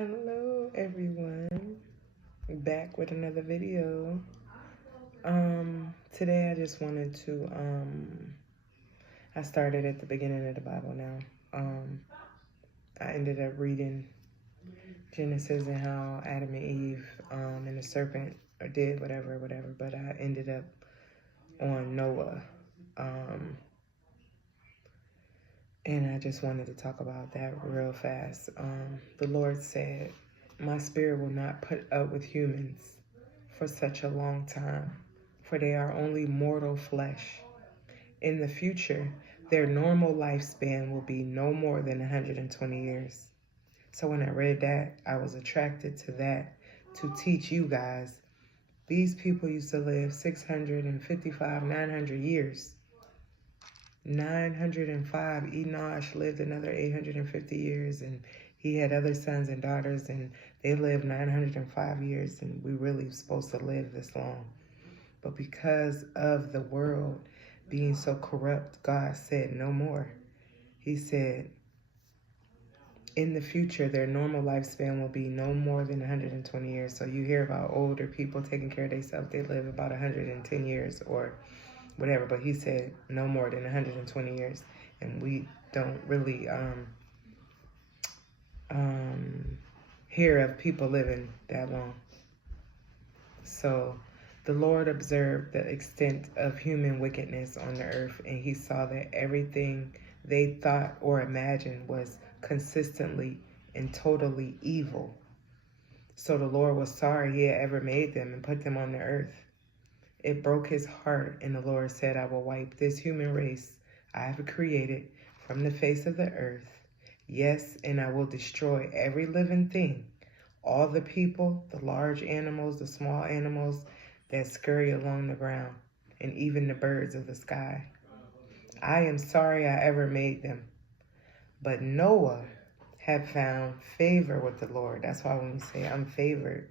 Hello everyone, back with another video. Today I just wanted to I started at the beginning of the Bible now. I ended up reading Genesis and how Adam and Eve and the serpent did whatever, but I ended up on Noah. And I just wanted to talk about that real fast. The Lord said, "My spirit will not put up with humans for such a long time, for they are only mortal flesh. In the future, their normal lifespan will be no more than 120 years. So when I read that, I was attracted to that to teach you guys. These people used to live 655, 900 years. 905, Enosh lived another 850 years, and he had other sons and daughters, and they lived 905 years, and we really supposed to live this long. But because of the world being so corrupt, God said no more. He said, in the future, their normal lifespan will be no more than 120 years. So you hear about older people taking care of themselves, they live about 110 years or whatever, but he said no more than 120 years, and we don't really hear of people living that long. So the Lord observed the extent of human wickedness on the earth, and he saw that everything they thought or imagined was consistently and totally evil. So the Lord was sorry he had ever made them and put them on the earth. It broke his heart, and the Lord said, I will wipe this human race I have created from the face of the earth. Yes, and I will destroy every living thing, all the people, the large animals, the small animals that scurry along the ground, and even the birds of the sky. I am sorry I ever made them. But Noah had found favor with the Lord. That's why when we say I'm favored,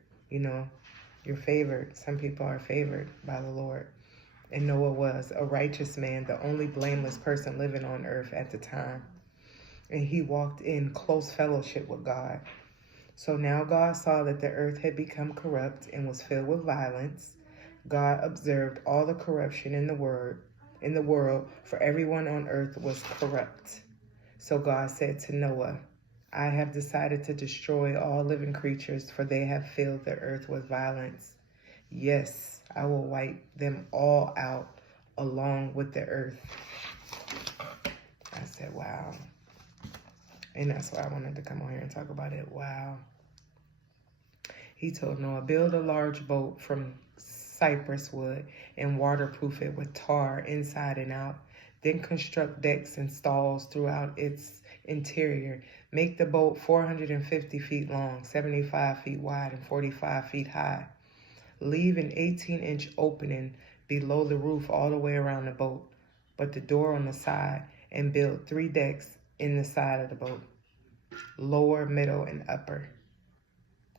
you're favored. Some people are favored by the Lord. And Noah was a righteous man, the only blameless person living on earth at the time. And he walked in close fellowship with God. So now God saw that the earth had become corrupt and was filled with violence. God observed all the corruption in the world, for everyone on earth was corrupt. So God said to Noah, I have decided to destroy all living creatures, for they have filled the earth with violence. Yes, I will wipe them all out along with the earth. I said, wow. And that's why I wanted to come on here and talk about it. Wow. He told Noah, build a large boat from cypress wood and waterproof it with tar inside and out. Then construct decks and stalls throughout its interior. Make the boat 450 feet long, 75 feet wide, and 45 feet high. Leave an 18-inch opening below the roof all the way around the boat, but the door on the side, and build 3 decks in the side of the boat, lower, middle, and upper.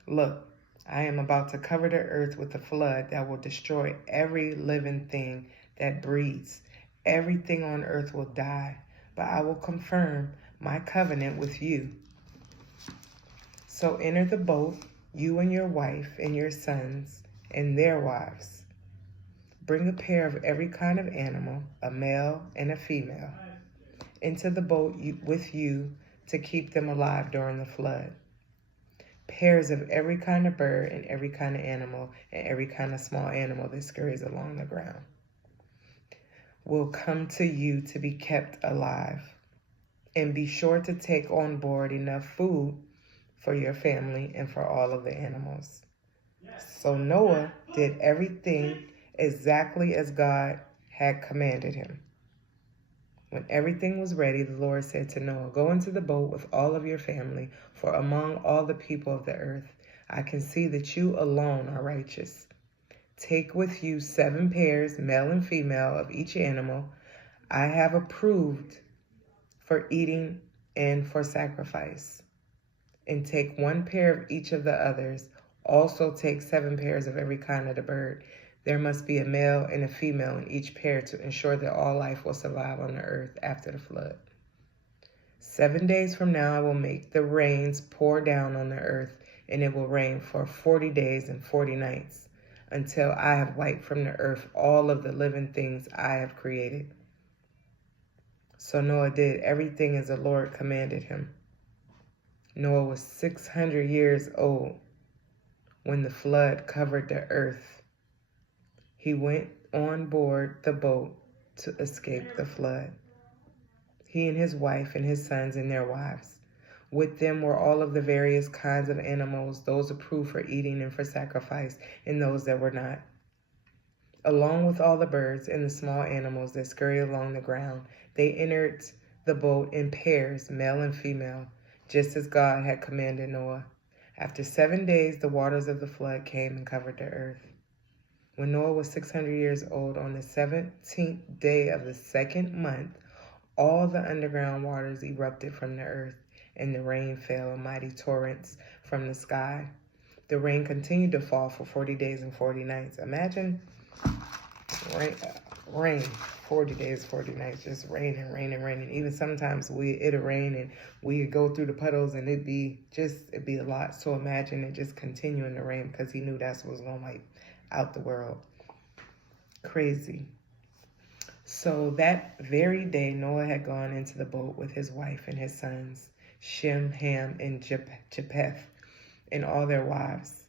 Look, I am about to cover the earth with a flood that will destroy every living thing that breathes. Everything on earth will die, but I will confirm my covenant with you. So enter the boat, you and your wife and your sons and their wives. Bring a pair of every kind of animal, a male and a female, into the boat with you to keep them alive during the flood. Pairs of every kind of bird and every kind of animal and every kind of small animal that scurries along the ground will come to you to be kept alive. And be sure to take on board enough food for your family and for all of the animals. So Noah did everything exactly as God had commanded him. When everything was ready, the Lord said to Noah, go into the boat with all of your family, for among all the people of the earth, I can see that you alone are righteous. Take with you 7 pairs, male and female, of each animal I have approved for eating and for sacrifice. And take 1 pair of each of the others. Also take 7 pairs of every kind of the bird. There must be a male and a female in each pair to ensure that all life will survive on the earth after the flood. 7 days from now I will make the rains pour down on the earth, and it will rain for 40 days and 40 nights, until I have wiped from the earth all of the living things I have created. So Noah did everything as the Lord commanded him. Noah was 600 years old when the flood covered the earth. He went on board the boat to escape the flood. He and his wife and his sons and their wives. With them were all of the various kinds of animals, those approved for eating and for sacrifice, and those that were not, along with all the birds and the small animals that scurry along the ground. They entered the boat in pairs, male and female, just as God had commanded Noah. After 7 days, the waters of the flood came and covered the earth. When Noah was 600 years old, on the 17th day of the second month, all the underground waters erupted from the earth, and the rain fell in mighty torrents from the sky. The rain continued to fall for 40 days and 40 nights. Imagine rain 40 days, 40 nights, just raining, raining, raining. Even sometimes it'll rain and we go through the puddles and it'd be a lot. So imagine it just continuing to rain, because he knew that's what was going to wipe out the world. Crazy. So that very day, Noah had gone into the boat with his wife and his sons, Shem, Ham, and Japheth, and all their wives.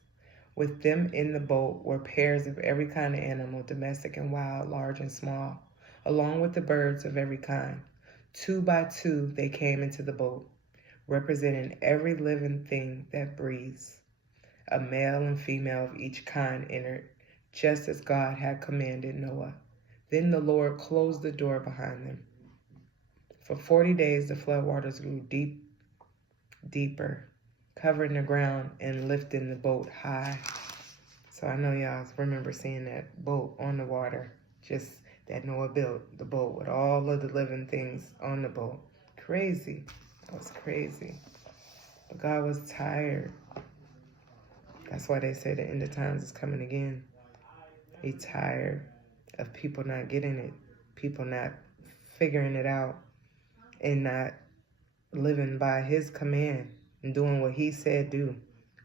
With them in the boat were pairs of every kind of animal, domestic and wild, large and small, along with the birds of every kind. 2 by 2 they came into the boat, representing every living thing that breathes. A male and female of each kind entered, just as God had commanded Noah. Then the Lord closed the door behind them. For 40 days the floodwaters grew deeper, covering the ground and lifting the boat high. So I know y'all remember seeing that boat on the water, just that Noah built, the boat with all of the living things on the boat. Crazy. That was crazy. But God was tired. That's why they say the end of times is coming again. He's tired of people not getting it, people not figuring it out, and not living by his command and doing what he said do.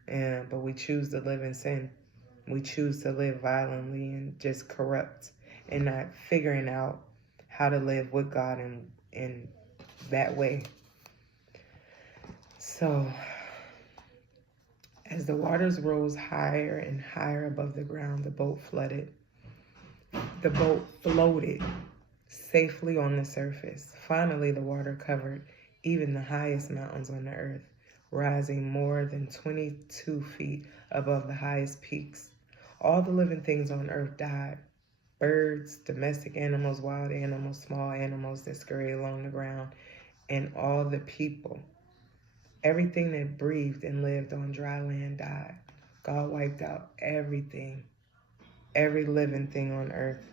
But we choose to live in sin. We choose to live violently and just corrupt, and not figuring out how to live with God in that way. So as the waters rose higher and higher above the ground, the boat flooded. The boat floated safely on the surface. Finally, the water covered even the highest mountains on the earth, rising more than 22 feet above the highest peaks. All the living things on earth died. Birds, domestic animals, wild animals, small animals that scurry along the ground, and all the people. Everything that breathed and lived on dry land died. God wiped out everything, every living thing on earth.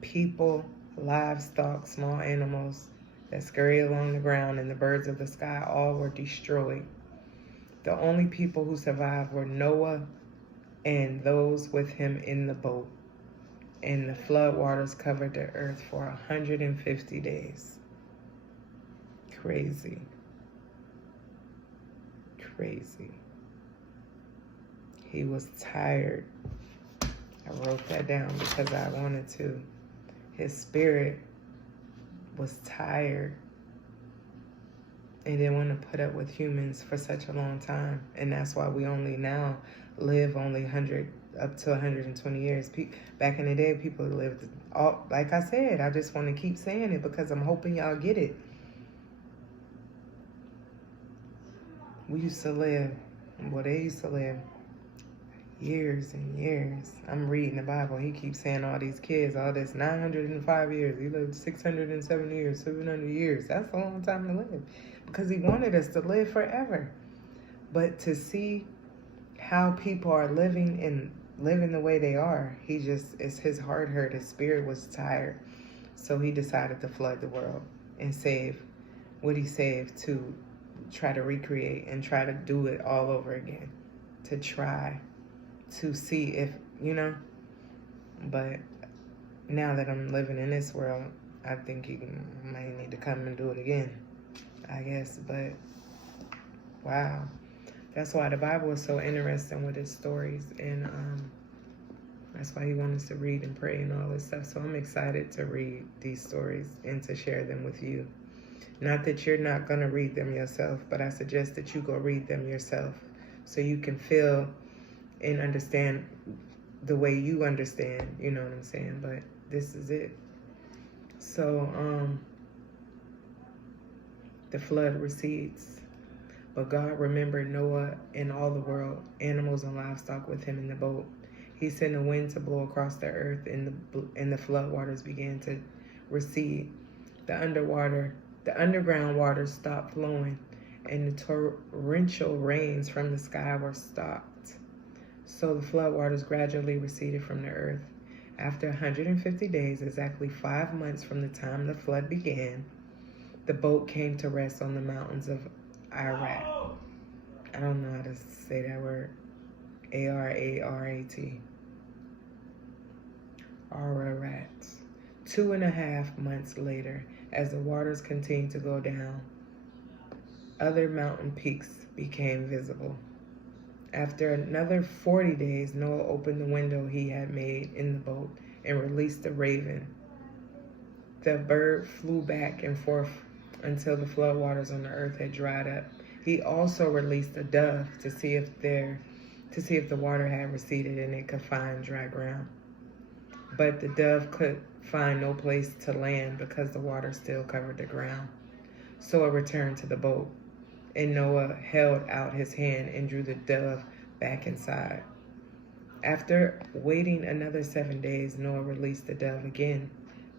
People, livestock, small animals that scurry along the ground, and the birds of the sky, all were destroyed. The only people who survived were Noah and those with him in the boat. And the flood waters covered the earth for 150 days. Crazy. Crazy. He was tired. I wrote that down because I wanted to. His spirit was tired. He didn't want to put up with humans for such a long time. And that's why we only now live only 100 up to 120 years. Back in the day, people lived all, like I said, I just want to keep saying it because I'm hoping y'all get it. We used to live, well, they used to live years and years. I'm reading the Bible. He keeps saying all these kids, all this 905 years. He lived 670 years, 700 years. That's a long time to live because he wanted us to live forever. But to see how people are living and living the way they are, it's his heart hurt. His spirit was tired. So he decided to flood the world and save what he saved, to try to recreate and try to do it all over again, to try to see if, but now that I'm living in this world, I think he might need to come and do it again. I guess. But wow, that's why the Bible is so interesting with its stories, and that's why he wants us to read and pray and all this stuff. So I'm excited to read these stories and to share them with you. Not that you're not going to read them yourself, but I suggest that you go read them yourself so you can feel and understand the way you understand, you know what I'm saying? But this is it. So the flood recedes, but God remembered Noah and all the world, animals and livestock with him in the boat. He sent a wind to blow across the earth, and the flood waters began to recede. The underground waters stopped flowing, and the torrential rains from the sky were stopped. So the flood waters gradually receded from the earth. After 150 days, exactly 5 months from the time the flood began, the boat came to rest on the mountains of Ararat. I don't know how to say that word. Ararat. Ararat. 2.5 months later, as the waters continued to go down, other mountain peaks became visible. After another 40 days, Noah opened the window he had made in the boat and released the raven. The bird flew back and forth until the floodwaters on the earth had dried up. He also released a dove to see if the water had receded and it could find dry ground. But the dove could find no place to land because the water still covered the ground. So it returned to the boat, and Noah held out his hand and drew the dove back inside. After waiting another 7 days, Noah released the dove again.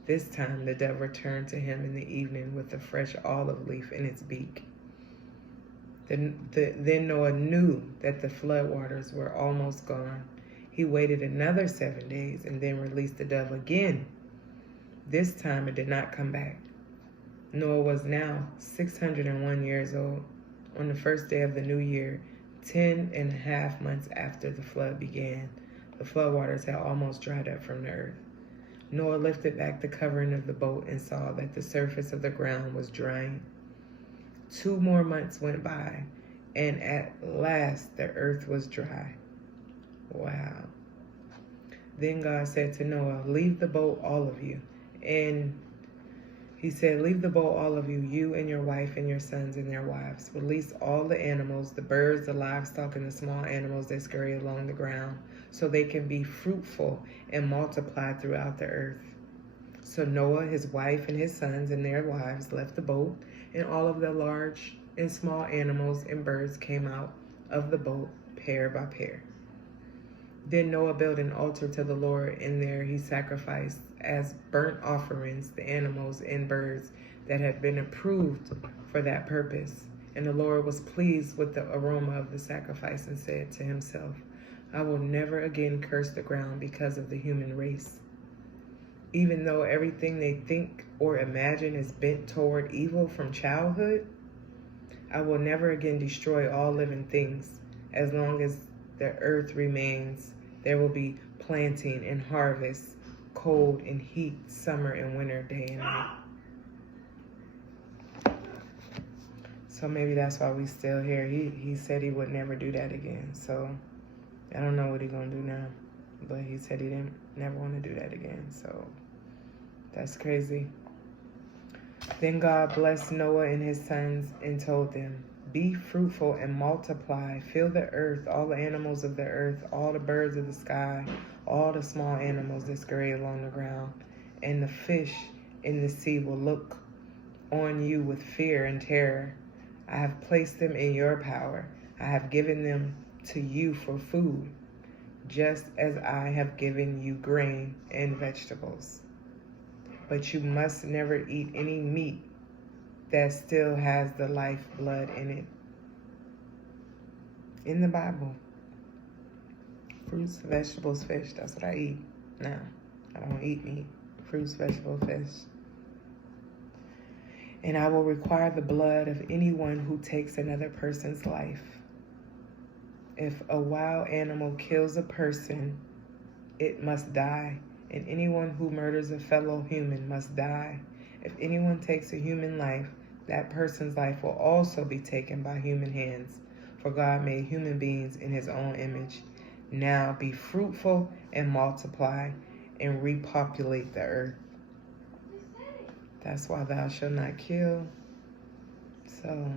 This time the dove returned to him in the evening with a fresh olive leaf in its beak. Then Noah knew that the floodwaters were almost gone. He waited another 7 days and then released the dove again. This time it did not come back. Noah was now 601 years old. On the first day of the new year, 10.5 months after the flood began, the floodwaters had almost dried up from the earth. Noah lifted back the covering of the boat and saw that the surface of the ground was drying. 2 more months went by, and at last the earth was dry. Wow. Then God said to Noah, "Leave the boat, all of you." And he said, "Leave the boat, all of you, you and your wife and your sons and their wives. Release all the animals, the birds, the livestock, and the small animals that scurry along the ground, so they can be fruitful and multiply throughout the earth." So Noah, his wife, and his sons and their wives left the boat, and all of the large and small animals and birds came out of the boat, pair by pair. Then Noah built an altar to the Lord, and there he sacrificed as burnt offerings the animals and birds that had been approved for that purpose. And the Lord was pleased with the aroma of the sacrifice and said to himself, "I will never again curse the ground because of the human race. Even though everything they think or imagine is bent toward evil from childhood, I will never again destroy all living things. As long as the earth remains, there will be planting and harvest, cold and heat, summer and winter, day and night." So maybe that's why we still here. He said he would never do that again. So I don't know what he's gonna do now, but he said he didn't never want to do that again. So that's crazy. Then God blessed Noah and his sons and told them, "Be fruitful and multiply, fill the earth, all the animals of the earth, all the birds of the sky, all the small animals that scurry along the ground, and the fish in the sea will look on you with fear and terror. I have placed them in your power. I have given them to you for food, just as I have given you grain and vegetables. But you must never eat any meat that still has the life blood in it." In the Bible, fruits, vegetables, fish, that's what I eat now. I don't eat meat. Fruits, vegetables, fish. "And I will require the blood of anyone who takes another person's life. If a wild animal kills a person, it must die, and anyone who murders a fellow human must die. If anyone takes a human life, that person's life will also be taken by human hands. For God made human beings in his own image. Now be fruitful and multiply and repopulate the earth. That's why thou shalt not kill. So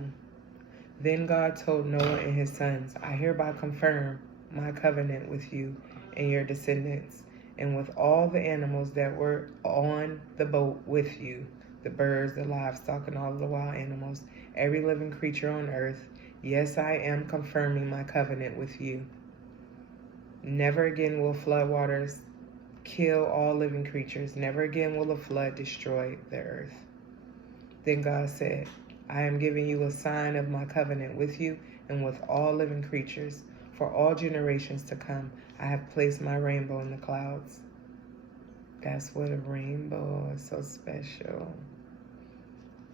then God told Noah and his sons, I hereby confirm my covenant with you and your descendants, and with all the animals that were on the boat with you, the birds, the livestock, and all the wild animals, every living creature on earth. Yes, I am confirming my covenant with you. Never again will floodwaters kill all living creatures. Never again will a flood destroy the earth. Then God said, I am giving you a sign of my covenant with you and with all living creatures. For all generations to come, I have placed my rainbow in the clouds. That's what a rainbow is, so special.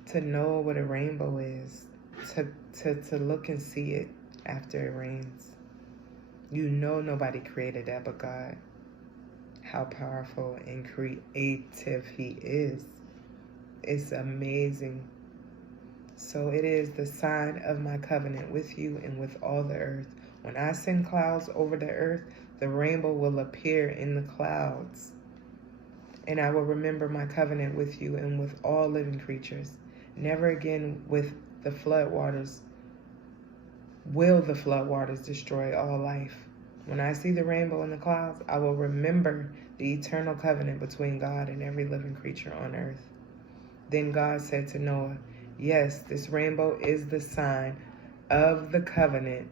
To know what a rainbow is, to look and see it after it rains. You know nobody created that but God. How powerful and creative he is. It's amazing. So it is the sign of my covenant with you and with all the earth. When I send clouds over the earth, the rainbow will appear in the clouds. And I will remember my covenant with you and with all living creatures. Never again will the floodwaters destroy all life. When I see the rainbow in the clouds, I will remember the eternal covenant between God and every living creature on earth. Then God said to Noah, yes, this rainbow is the sign of the covenant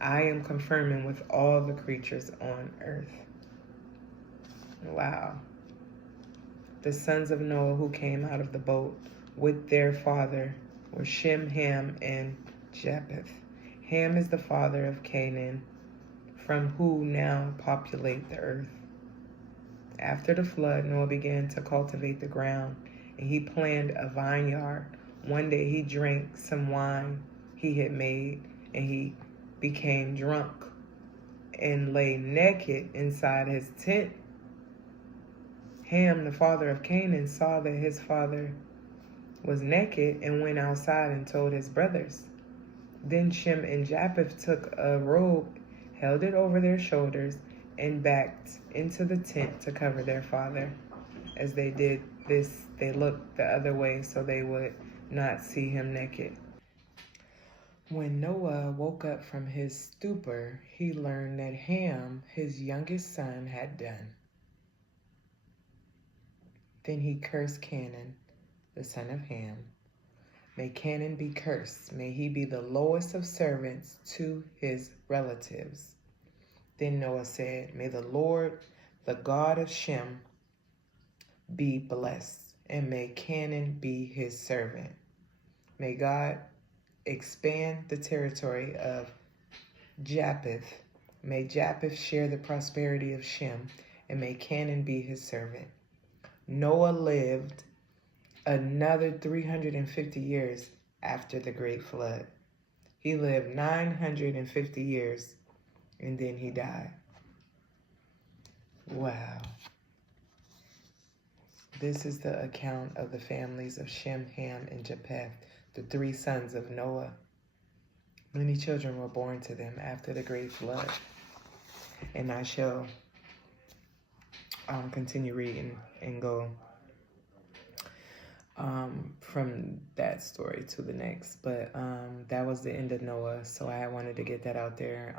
I am confirming with all the creatures on earth. Wow. The sons of Noah who came out of the boat with their father were Shem, Ham, and Japheth. Ham is the father of Canaan, from who now populate the earth. After the flood, Noah began to cultivate the ground, and he planned a vineyard. One day he drank some wine he had made, and he became drunk and lay naked inside his tent. Ham, the father of Canaan, saw that his father was naked and went outside and told his brothers. Then Shem and Japheth took a robe, held it over their shoulders, and backed into the tent to cover their father. As they did this, they looked the other way so they would not see him naked. When Noah woke up from his stupor, he learned that Ham, his youngest son, had done. Then he cursed Canaan, the son of Ham. May Canaan be cursed. May he be the lowest of servants to his relatives. Then Noah said, may the Lord, the God of Shem, be blessed, and may Canaan be his servant. May God expand the territory of Japheth. May Japheth share the prosperity of Shem, and may Canaan be his servant. Noah lived another 350 years after the great flood. He lived 950 years, and then he died. Wow. This is the account of the families of Shem, Ham, and Japheth, the three sons of Noah. Many children were born to them after the great flood. And I shall continue reading and go from that story to the next. But that was the end of Noah, so I wanted to get that out there.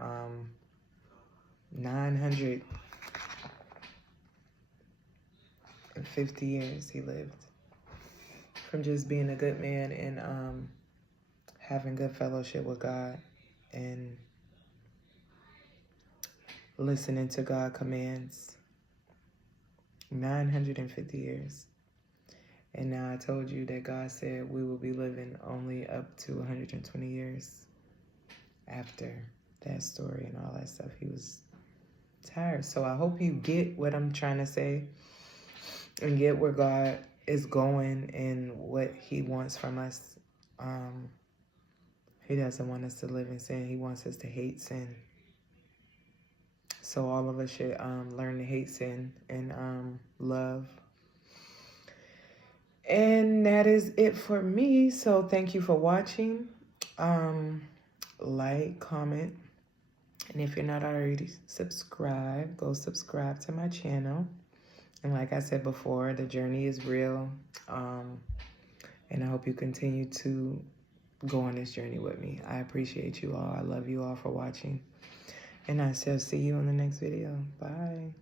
950 years he lived, from just being a good man and having good fellowship with God and listening to God's commands. 950 years. And now I told you that God said we will be living only up to 120 years after that story and all that stuff. He was tired. So I hope you get what I'm trying to say and get where God is going and what he wants from us. He doesn't want us to live in sin. He wants us to hate sin. So all of us should learn to hate sin and love And that is it for me. So thank you for watching. Like, comment, and if you're not already subscribed, go subscribe to my channel. And like I said before, the journey is real. And I hope you continue to go on this journey with me. I appreciate you all. I love you all for watching. And I shall see you in the next video. Bye.